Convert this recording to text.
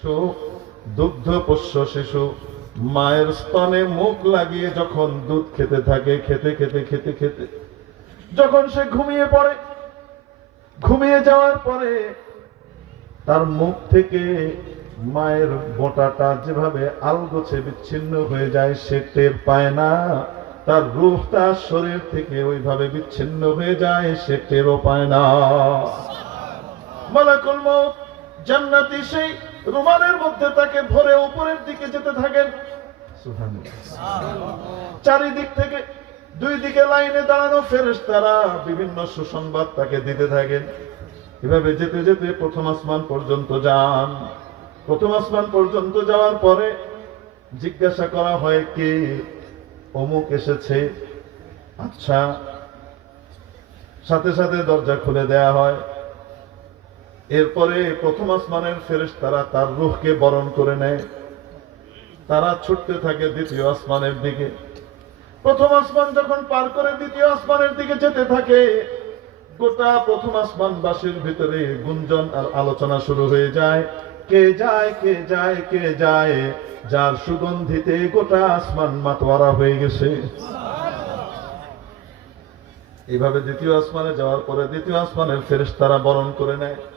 শিশু, দুগ্ধপোষ্য শিশু মায়ের স্তনে মুখ লাগিয়ে যখন দুধ খেতে থাকে, খেতে খেতে খেতে খেতে যখন সে ঘুমিয়ে পড়ে, ঘুমিয়ে যাওয়ার পরে তার মুখ থেকে মায়ের বোঁটাটা যেভাবে আলগোছে বিচ্ছিন্ন হয়ে যায়, সে টের পায় না। তার রূহটা শরীর থেকে ওইভাবে বিচ্ছিন্ন হয়ে যায়, সে টেরও পায় না। মালাকুল মউত জান্নাতি সেই রুমালের মধ্যে তাকে ভরে উপরের দিকে যেতে থাকেন। চারিদিক থেকে দুই দিকে লাইনে দাঁড়ানো ফেরেশতারা বিভিন্ন সুসংবাদ তাকে দিতে থাকেন। এভাবে যেতে যেতে প্রথম আসমান পর্যন্ত যান। প্রথম আসমান পর্যন্ত যাওয়ার পরে জিজ্ঞাসা করা হয়, কে? অমুক এসেছে। আচ্ছা, সাথে সাথে দরজা খুলে দেয়া হয়। এরপরে প্রথম আসমানের ফেরেশতারা তার রূহকে বরণ করে নেয়। তারা ছুটতে থাকে দ্বিতীয় আসমানের দিকে। প্রথম আসমান যখন পার করে দ্বিতীয় আসমানের দিকে যেতে থাকে, গোটা প্রথম আসমানবাসীর ভিতরে গুঞ্জন আর আলোচনা শুরু হয়ে যায়। কে যায়, কে যায়, কে যায়, যার সুগন্ধিতে গোটা আসমান মাতোয়ারা হয়ে গেছে। এইভাবে দ্বিতীয় আসমানে যাওয়ার পরে দ্বিতীয় আসমানের ফেরেশতারা বরণ করে নেয়।